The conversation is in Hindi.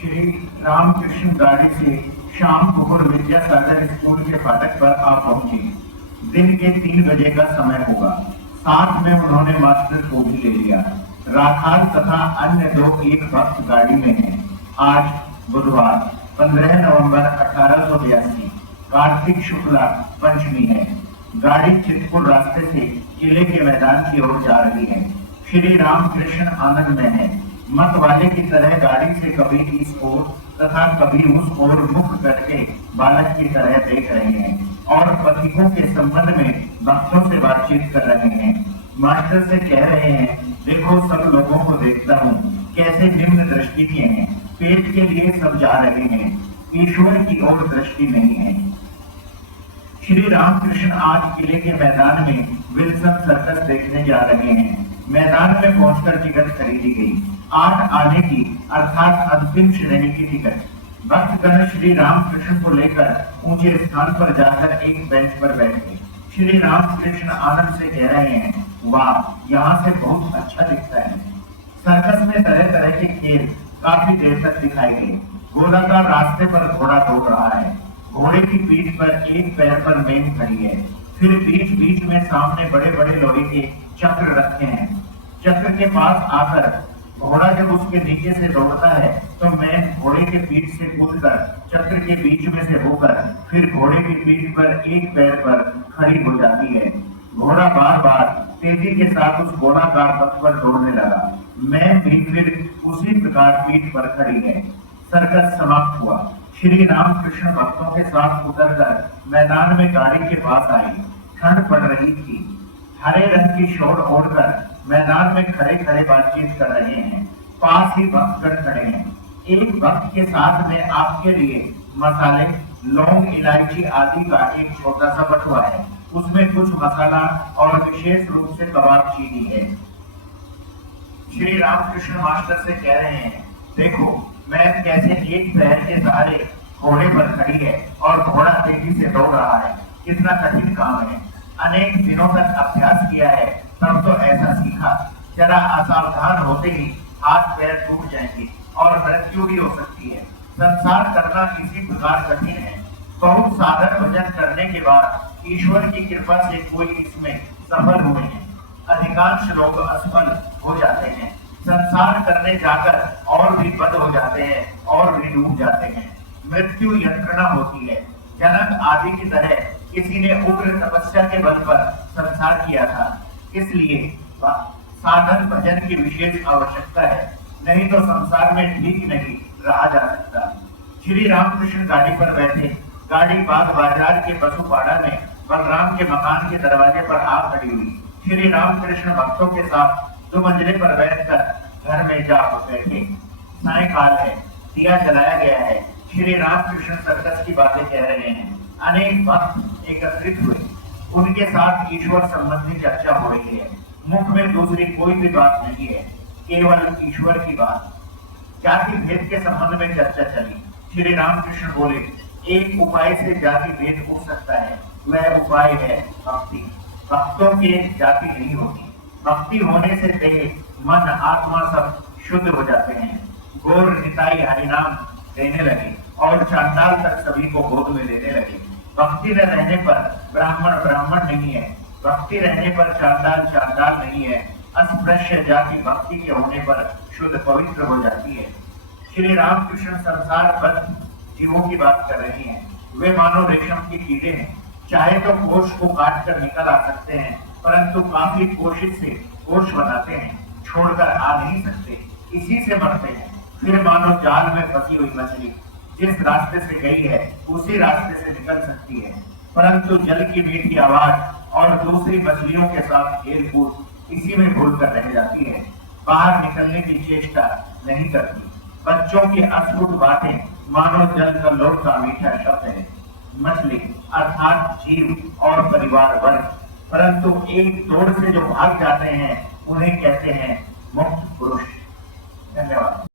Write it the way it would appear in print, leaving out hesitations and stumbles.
श्री रामकृष्ण गाड़ी से शाम को विद्यासागर स्कूल के फाटक पर आ पहुंचे। दिन के 3 बजे का समय होगा। साथ में उन्होंने मास्टर को भी ले लिया। राखाल तथा अन्य 2 एक भक्त गाड़ी में हैं। आज बुधवार 15 नवंबर 1882 कार्तिक शुक्ला पंचमी है। गाड़ी चितपुर रास्ते से किले के मैदान की ओर जा रही है। श्री रामकृष्ण आनंद में है। मत वाले की तरह गाड़ी से कभी इस ओर तथा कभी उस ओर मुख करके बालक की तरह देख रहे हैं और पथिकों के संबंध में भक्तों से बातचीत कर रहे हैं। मास्टर से कह रहे हैं, देखो सब लोगों को देखता हूँ, कैसे निम्न दृष्टि के हैं, पेट के लिए सब जा रहे हैं, ईश्वर की ओर दृष्टि नहीं है। श्री रामकृष्ण आज किले के मैदान में विल्सन सर्कस देखने जा रहे हैं। मैदान में पहुंचकर टिकट खरीदी गई। 8 आने की अर्थात अंतिम श्रेणी की टिकट। भक्तगण श्री रामकृष्ण को लेकर ऊंचे स्थान पर जाकर एक बेंच पर बैठे। श्री रामकृष्ण आनंद से कह रहे हैं, वाह, यहाँ से बहुत अच्छा दिखता है। सर्कस में तरह तरह के खेल काफी देर तक दिखाई गए। गोलाकार रास्ते पर घोड़ा दौड़ रहा है। घोड़े की पीठ पर एक पैर पर मेन खड़ी है। फिर बीच बीच में सामने बड़े बड़े लोहे के चक्र रखे हैं। चक्र के पास आकर घोड़ा जब उसके नीचे से दौड़ता है तो मैं घोड़े के पीठ से कूदकर चक्र के बीच में से होकर फिर घोड़े की पीठ पर एक पैर पर खड़ी हो जाती है। घोड़ा बार बार तेजी के साथ उस गोलाकार पथ पर दौड़ने लगा। मैं भी फिर उसी प्रकार पीठ पर खड़ी है। सर्कस समाप्त हुआ। श्री रामकृष्ण भक्तों के साथ उतरकर मैदान में गाड़ी के पास आई। ठंड पड़ रही थी। हरे रंग की शॉल ओढ़कर मैदान में खड़े खड़े बातचीत कर रहे हैं। पास ही भक्तगण खड़े हैं। एक भक्त के साथ में आपके लिए मसाले, लौंग, इलायची आदि का एक छोटा सा बटुआ है। उसमें कुछ मसाला और विशेष रूप से कबाब चीनी है। श्री रामकृष्ण मास्टर से कह रहे हैं, देखो मैं कैसे एक पैर के सहारे घोड़े पर खड़ी है और घोड़ा तेजी से दौड़ रहा है। कितना कठिन काम है। अनेक दिनों तक अभ्यास किया है, तब तो ऐसा सीखा। जरा असावधान होते ही हाथ पैर टूट जाएंगे और मृत्यु भी हो सकती है। संसार करना इसी प्रकार कठिन है। बहुत साधन भजन करने के बाद ईश्वर की कृपा से कोई इसमें सफल हुए हैं। अधिकांश लोग असफल हो जाते हैं। संसार करने जाकर और भी बद हो जाते हैं और भी डूब जाते हैं। मृत्यु यंत्रणा होती है। जनक आदि की तरह किसी ने उग्र तपस्या के बल पर संसार किया था। इसलिए साधन भजन की विशेष आवश्यकता है, नहीं तो संसार में ठीक नहीं रहा जा सकता। श्री रामकृष्ण गाड़ी पर बैठे। गाड़ी बाग बाजार के पशुपाड़ा में बलराम के मकान के दरवाजे पर आ खड़ी हुई। श्री रामकृष्ण भक्तों के साथ 2 मंजिले पर बैठकर घर में जा बैठे। सायंकाल है, दिया जलाया गया है। श्री रामकृष्ण सर्कस की बातें कह रहे हैं। अनेक भक्त एकत्रित हुए। उनके साथ ईश्वर संबंधी चर्चा हो रही है। मुख में दूसरी कोई भी बात नहीं है, केवल ईश्वर की बात। जाति भेद के संबंध में चर्चा चली। श्री रामकृष्ण बोले, एक उपाय से जाति भेद हो सकता है, वह उपाय है भक्ति। भक्तों के जाति नहीं होती। भक्ति होने से देह, मन, आत्मा सब शुद्ध हो जाते हैं। गौर निताई हरिनाम देने लगे और चांडाल तक सभी को गोद में लेने लगे। भक्ति न रहने पर ब्राह्मण ब्राह्मण नहीं है। भक्ति रहने पर चांडाल चांडाल नहीं है। अस्पृश्य जाति भक्ति के होने पर शुद्ध पवित्र हो जाती है। श्री रामकृष्ण संसार बद्ध जीवों की बात कर रहे हैं। वे मानो रेशम के कीड़े हैं। चाहे तो कोष को काट कर निकल आ सकते हैं, परंतु काफी कोशिश से कोष बनाते हैं, छोड़कर आ नहीं सकते, इसी से मरते हैं। फिर मानो जाल में फंसी हुई मछली जिस रास्ते से गई है उसी रास्ते से निकल सकती है, परंतु जल की मीठी आवाज और दूसरी मछलियों के साथ खेल कूद इसी में भूलकर रह जाती है। बाहर निकलने की चेष्टा नहीं करती। बच्चों की अद्भुत बातें मानो जल का लोट का मीठा शब्द है। मछली अर्थात जीव और परिवार वर्ग, परंतु एक दौड़ से जो भाग जाते हैं उन्हें कहते हैं मुक्त पुरुष। धन्यवाद।